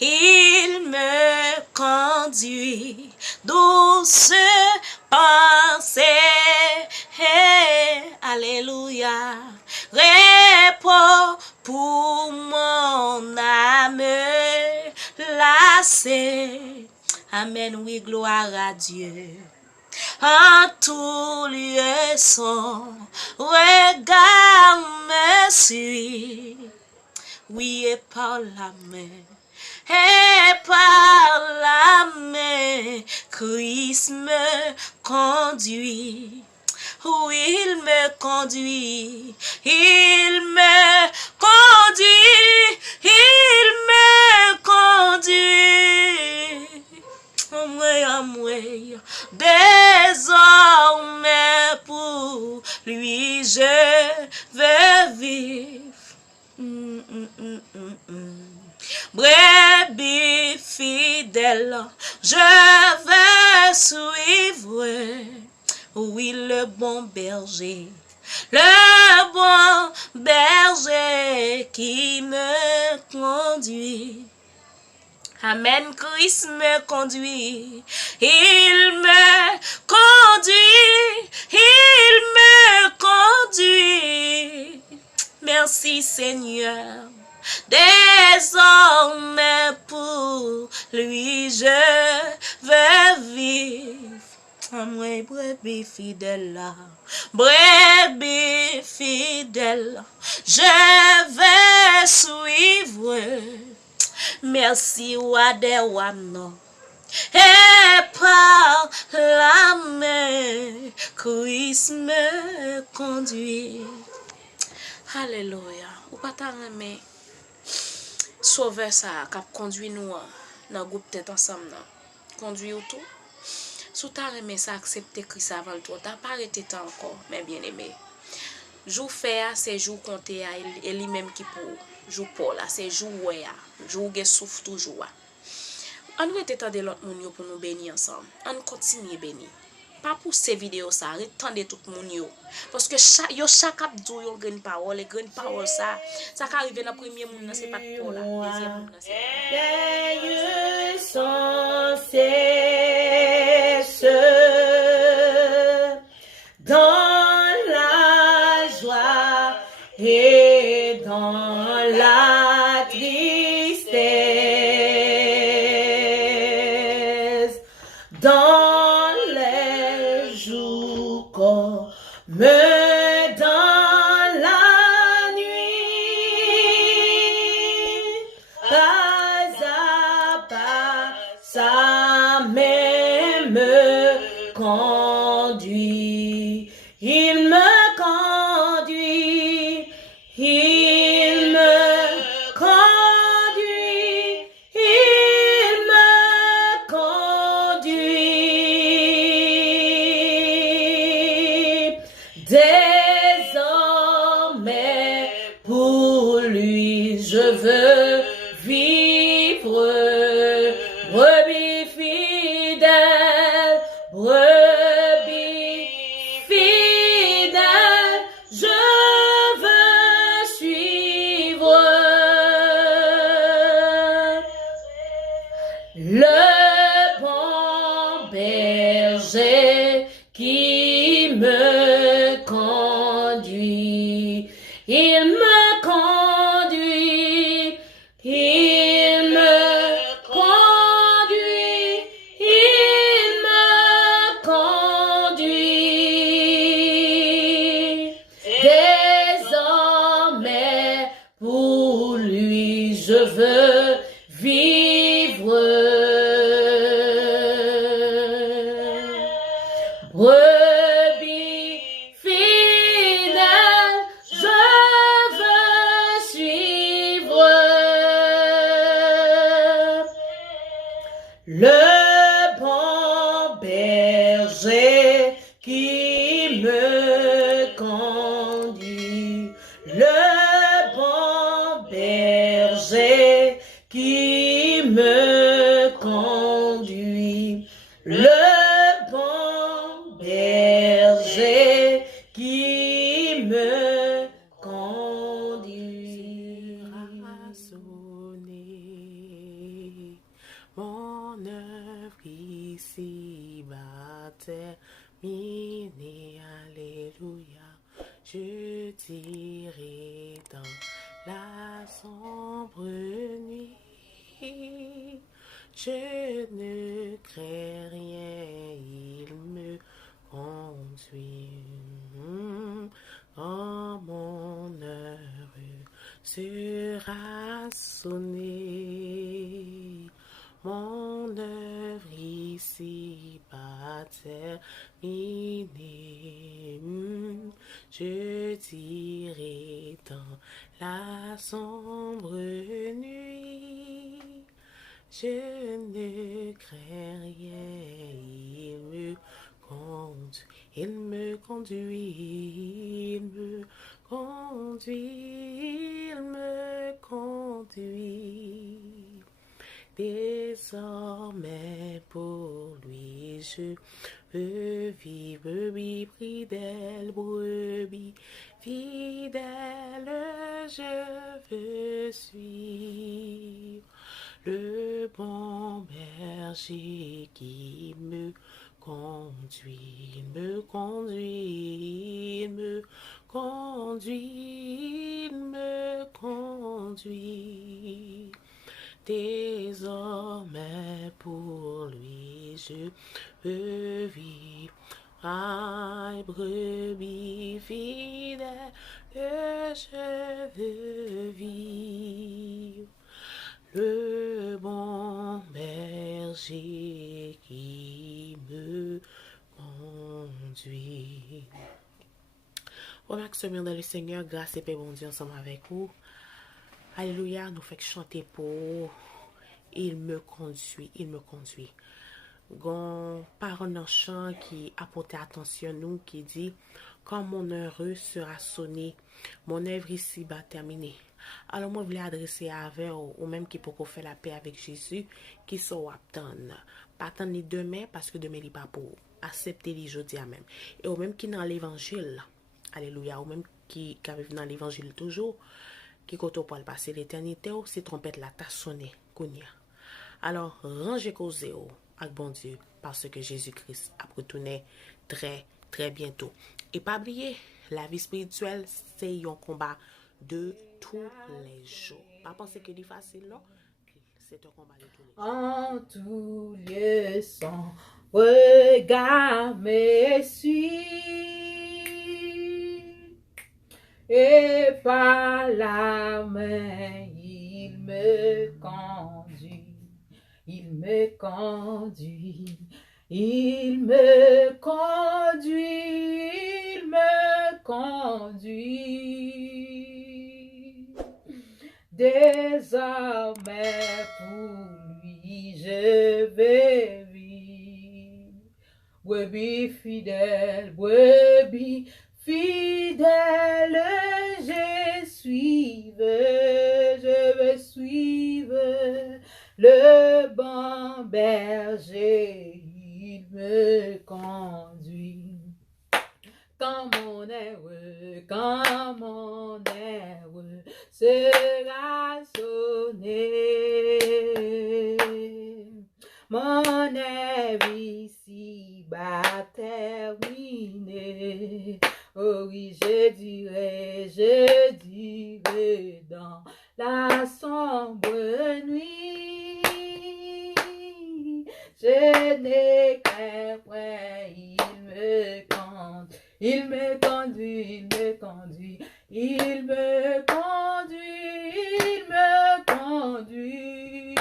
Il me conduit douce pensée. Alléluia. Repos pour mon âme lassée. Amen, oui, gloire à Dieu. En tout lieu son regard me suit. Oui, et par la main, Christ me conduit. Oui, il me conduit, il me conduit, il me conduit. Désormais pour lui je vais vivre. Brebis fidèle, je vais suivre. Oui, le bon berger qui me conduit. Amen, Christ me conduit, il me conduit, il me conduit. Merci Seigneur, désormais pour lui je vais vivre. Moi, brebis fidèle, je vais suivre. Merci Wadewano. Et par la main, Christ me conduit. Alléluia. Ou pas ta remè sauver ça qui conduit nous dans groupe tête ensemble conduit ou tout. Sous ta remè ça accepter Christ avant le tout. T'as pas arrêté temps encore, mais bien aimé. Jour fait c'est jour compter et lui même qui pour jour Paul là c'est jour ouais jour ge souffle toujours. On rete tande l'autre moun yo pour nous bénir ensemble. On continue bénir. Pas pour ces vidéos ça, retendez tout moun yo parce que chaque abdou yon grande parole ça qui arrive dans premier moun c'est pas Paul là, deuxième moun c'est des yeux sans cesse dans la joie et dans la tristesse, dans les jours comme dans la nuit, pas à pas, sa main me conduit, il me conduit, il me conduit, il me conduit. Désormais pour lui je veux vivre, brebis fidèle, brebis fidèle, je veux suivre le bon berger qui me conduit, il me conduit, il me conduit, il me conduit. Désormais pour lui je veux vivre, brebis fidèle, je veux suivre le bon berger qui me conduit, le bon berger qui me conduit, le bon berger qui me conduit. œuvre ici-bas terminée, alléluia. Je dirai dans la sombre nuit, je ne crains rien, il me conduit. Quand mon heure sera sonnée, mon œuvre ici-bas terminée, je dirai dans la sombre nuit, je ne crains rien, il me conduit, il me conduit, il me conduit. Désormais pour lui je veux vivre, brebis fidèle, je veux suivre le bon berger qui me conduit, il me conduit, il me conduit, il me conduit. Désormais pour lui je veux vivre. Aïe, brebis fidèle, je veux vivre. Le bon berger qui me conduit. Remercions dans le Seigneur, grâce et paix bon Dieu ensemble avec vous. Alléluia, nous fait chanter pour il me conduit, il me conduit. Gon parole dans chant qui apporte attention nous qui dit quand mon heure sera sonné, mon œuvre ici va terminer. Alors moi je voulais adresser avec ou même qui peut faire la paix avec Jésus qui sont attendre. Pas attendre demain parce que demain il pas pour accepter les jeudi même. Et ou même qui dans l'évangile. Alléluia, ou même qui arrive dans l'évangile toujours qui koto pour passer l'éternité ou si trompette la ta sonné kounya. Alors rangez cause avec bon Dieu parce que Jésus-Christ a retourné très très bientôt. Et pas oublier, la vie spirituelle c'est un combat de tous les jours. Pas penser que c'est facile non. C'est un combat de tous les jours. En tous lieux son regard me suit et par la main il me conduit, il me conduit, il me conduit, il me conduit. Désormais pour lui je vais vivre. Brebis fidèle, je vais suivre le bon berger, il me conduit. Quand mon heure sera sonné, mon œuvre ici va terminer. Oh oui, je dirai dans la sombre nuit, je n'ai qu'un point, il me conduit, il me conduit, il me conduit, il me conduit.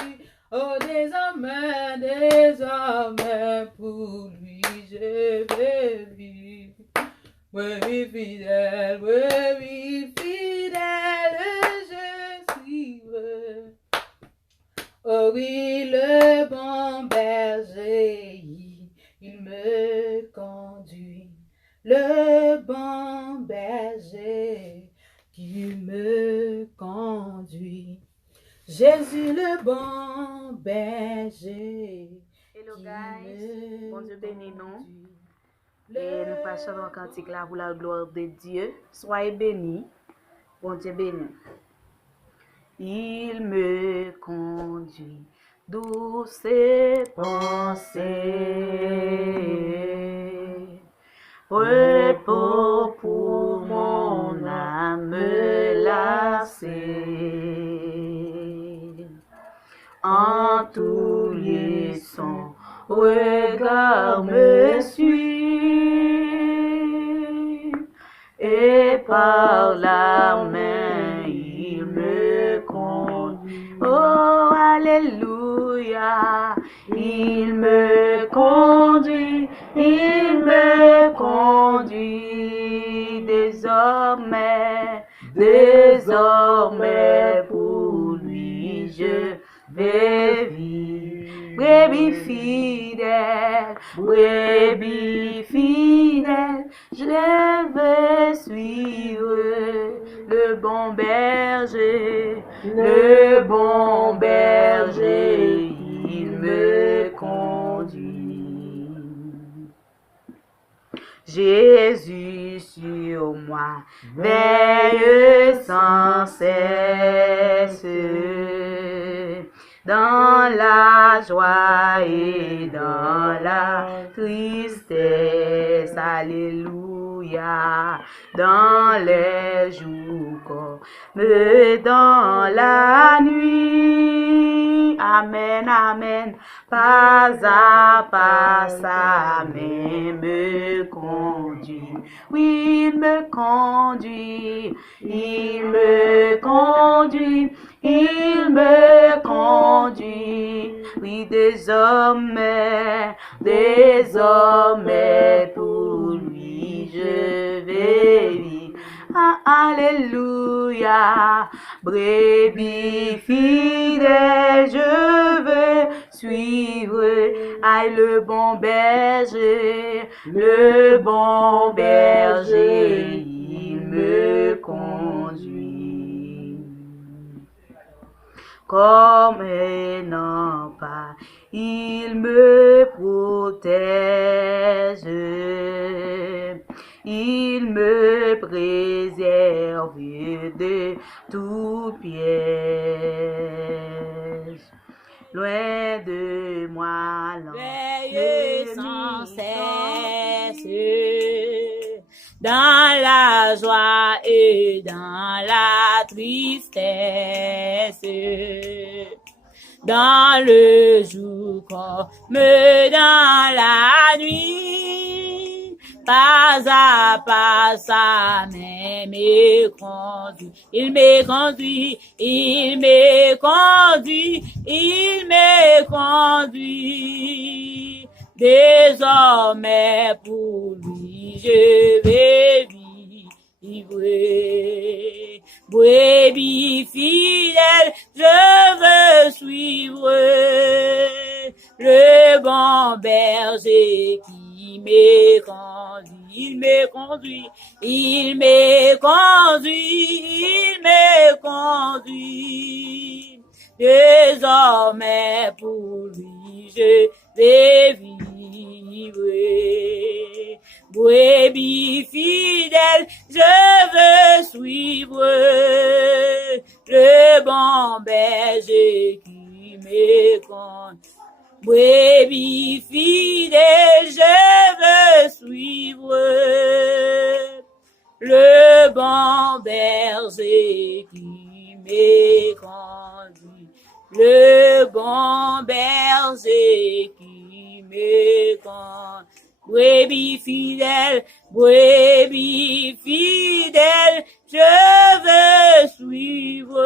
Oh, désormais, pour lui je vais vivre. Oui, fidèle, je suivrai. Oh oui, le bon berger, il me conduit. Le bon berger qui me conduit. Jésus le bon berger. Hello guys, bon Dieu béni nous. Et nous passons dans le cantique là pour la gloire de Dieu. Soyez bénis, bon Dieu béni. Il me conduit douces pensées, repos pour mon âme lassée. En tout lieu son regard me suit, et par la main il me conduit. Oh, alléluia, il me conduit désormais pour lui je vais vivre. Brebis fidèle, je veux suivre le bon berger, il me conduit. Jésus sur moi veille sans cesse, dans la joie et dans la tristesse, alléluia, dans les jours comme dans la nuit, amen, amen, pas à pas sa main me conduit, oui, il me conduit, il me conduit, oui, désormais pour lui je vais vivre. Ah, alléluia, brebis fidèle, je veux suivre, aïe, le bon berger, il me conduit. Comme un enfant, il me protège, il me préserve de tout piège. Loin de moi, veille sans cesse, dans la joie et dans la tristesse, dans le jour comme dans la nuit, pas à pas sa main me conduit, il me conduit, il me conduit, il me conduit. Désormais pour lui je vais vivre. Brebis fidèle, je veux suivre le bon berger qui me conduit. Il me conduit, il me conduit, il me conduit. Désormais pour lui je vais vivre. Brebis fidèle, je veux suivre le bon berger qui me conduit. Brebis fidèle, je veux suivre le bon berger qui me conduit. Le bon berger qui me conduit. Brebis fidèle, je veux suivre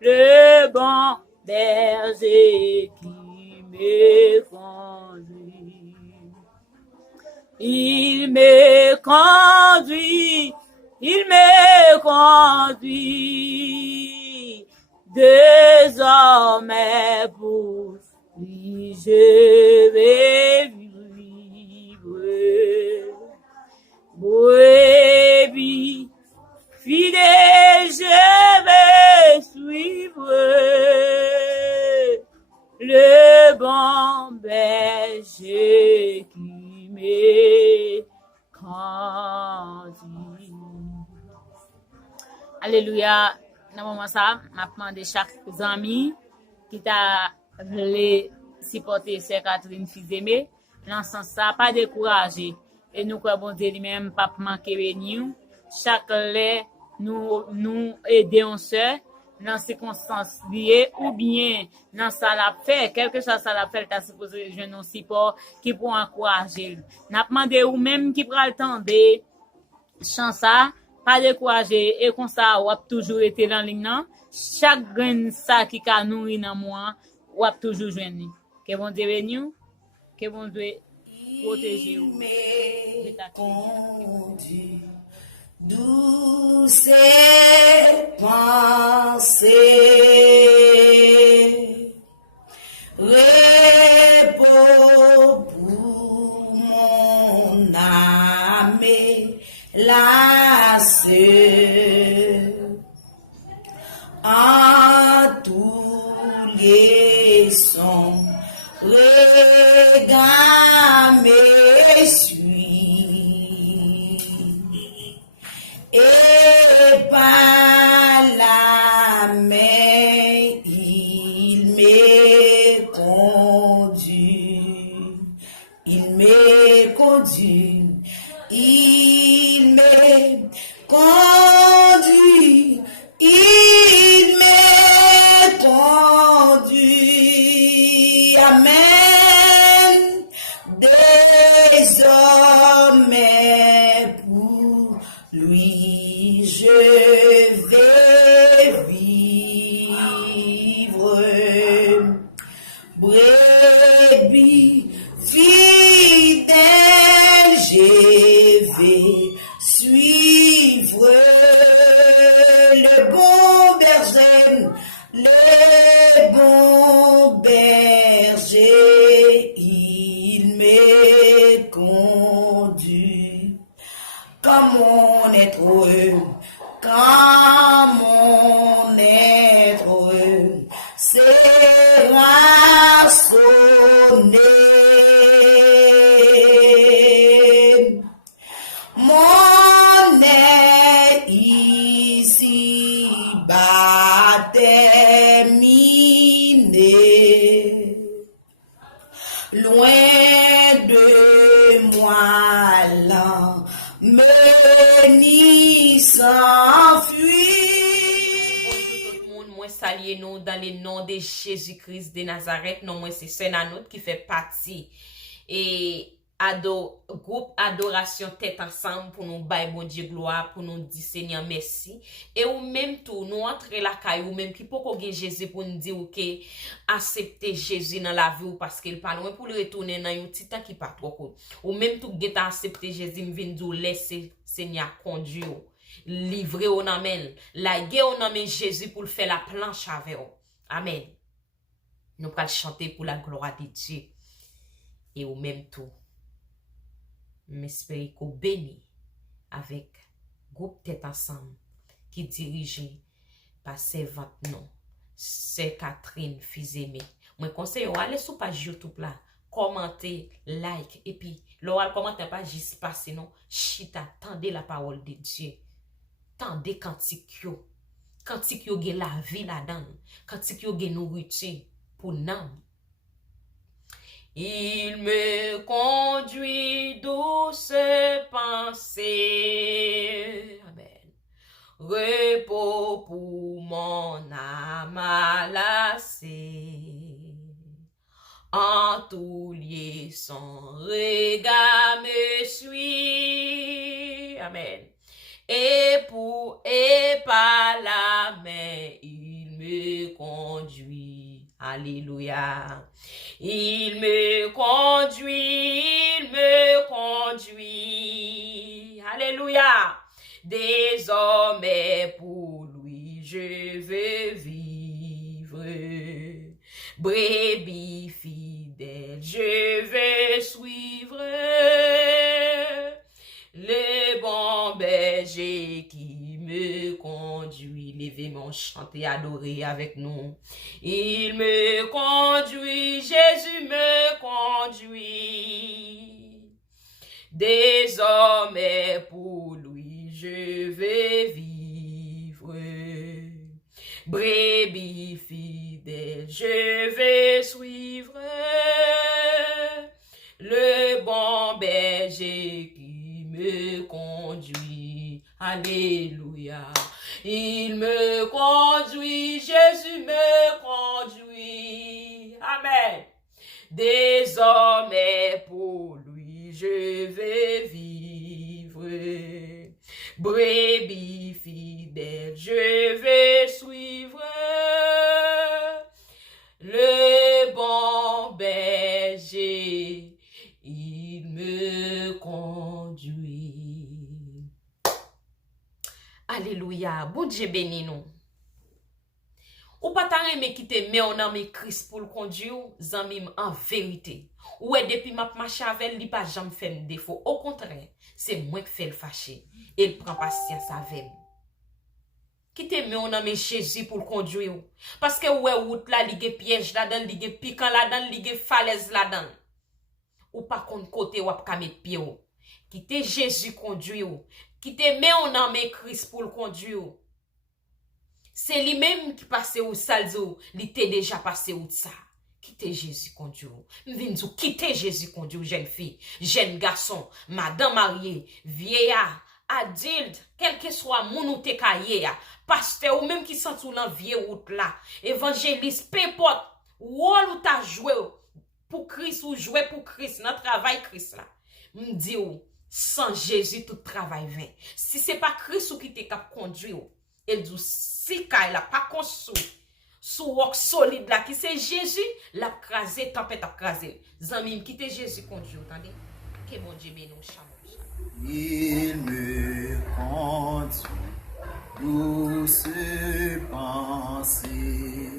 le bon berger qui me conduit. Il me conduit, désormais pour lui je vais vivre. Brebis fidèle, je vais suivre le bon berger qui me conduit. Alléluia. Dans le moment ça, m'a demandé chaque ami qui t'a voulu supporter Sœur Catherine Fils-Aimé. Dans ce sens ça, pas décourager. Et nous croyons bon Dieu lui-même pas manquer béni. Chaque lait nous aidons sœur dans circonstances liées ou bien dans ça la fait quelque chose ça la fait t'as supposé jeune un support qui pour encourager. N'a demandé ou même qui pral tendre chance ça pas décourager et comme ça ou a toujours été dans ligne nan. Chaque grain ça qui ka nourri dans moi ou a toujours joindre. Que bon Dieu béni, que bon Dieu protéger ou. Douce pensée, repos pour mon âme lassée, en tous les sons, regarde me suit. Et par la main, il me conduit, il me conduit, il me conduit, il me conduit, amen, désormais pour lui je vais vivre, brebis fidèle, je vais suivre le bon berger, le bon berger, il me conduit. Comme on est heureux, comme on est heureux, c'est rassonné. Mon est ici bas terminé, loin de moi là. Meni s'enfuit. Bonjour tout le monde, moi saluer nous dans le nom de Jésus-Christ de Nazareth. Non, moi c'est Sœur Nanoute qui fait partie et groupe adoration tête ensemble pour nous bailler bon Dieu gloire, pour nous dire Seigneur merci. Et ou même tout nous entrer la caille ou même qui peut qu'on Jésus pour nous dire que accepter Jésus dans la vie ou parce qu'il pas loin pour le retourner dans un petit temps qui pas trop court. Ou même tout get accepter Jésus me vinn dire laisser Seigneur conduire livrer au namen la guerre au namen Jésus pour faire la planche avec vous. Amen. Nous allons chanter pour la gloire de Dieu. Et ou même tout m'espérer qu'on bénit avec groupe tête ensemble qui dirigé par servante non Sœur Catherine Fils-Aimé. Moi conseille aller sur page YouTube là, commenter, like et puis l'oral commenter pas juste passer non, chita, tendez la parole de Dieu. Tendez cantique yo gen la vie là-dedans, cantique yo gen nourriture pour l'âme. Il me conduit douce pensée. Amen. Repos pour mon âme lassée. En tout lieu son regard me suit. Amen. Et par la main, il me conduit. Alléluia. Il me conduit. Alléluia. Désormais pour lui je veux vivre. Brebis fidèle, je veux suivre. Le bon berger qui me conduit, levez mon chanter, adorer avec nous. Il me conduit, Jésus me conduit. Désormais pour lui je vais vivre. Brebis fidèle, fidèle, je vais suivre le bon berger qui me conduit. Alléluia. Il me conduit, Jésus me conduit. Amen. Désormais pour lui je vais vivre. Brebis fidèle, je vais suivre le bon berger. Il me conduit. Alléluia. Bon Dieu béni nous. Ou pas ta reme qui te met en ami Christ pour le conduire, zanmim en vérité. Ou depuis m'a marché avec lui pas jamais fait défaut. Au contraire, c'est moi qui fait le fâché. Il prend patience avec moi. Qui te met en ami Jésus pour le conduire. Parce que ouais route là, li gen piège là-dedans, li gen piquant là-dedans, li gen falaise là-dedans. Ou pas contre côté ou pas mettre pied ou. Qui te Jésus conduire. Qui te met en ami Christ pour le conduire. C'est lui-même qui passe au salzo, il t'est déjà passé au ça. Quittez Jésus conduit. M'vinzou, quittez Jésus conduit, jeune fille, jeune garçon, madame mariée, vieillard, adulte, quel que soit mon ou te kaye, pasteur ou même qui sont sous la vieille route là, évangéliste, peu importe, rôle ou t'as joué pour Christ ou joué pour Christ, notre travail Christ là. M'di ou, sans Jésus tout travail vain. Si c'est pas Christ ou qui te cap conduire, elle dit si kay la pas construit sous roc solide là qui c'est Jésus l'a crasé tempête a crasé zanmim qui te Jésus conduit attendez que bon Dieu bénisse nous. Il me conduit douce pensée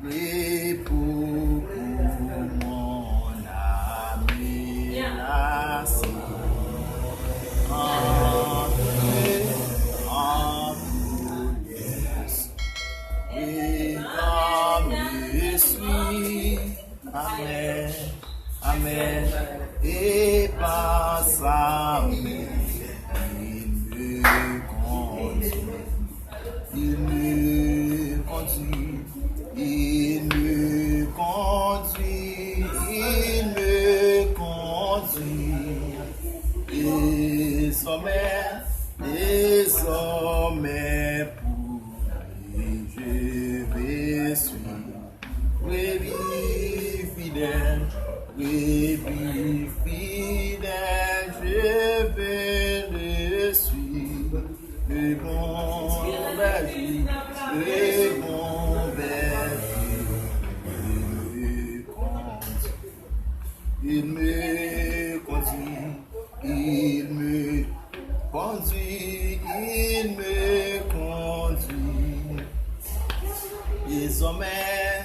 mais pour mon ami la Amen, Amen, et par sa main, il me conduit, il me conduit, il me conduit, il me conduit, désormais pour lui je vais suivre. Brebis fidèle, je vais le suivre. Le bon berger, le bon berger, il me conduit, il me conduit, il me conduit. Désormais,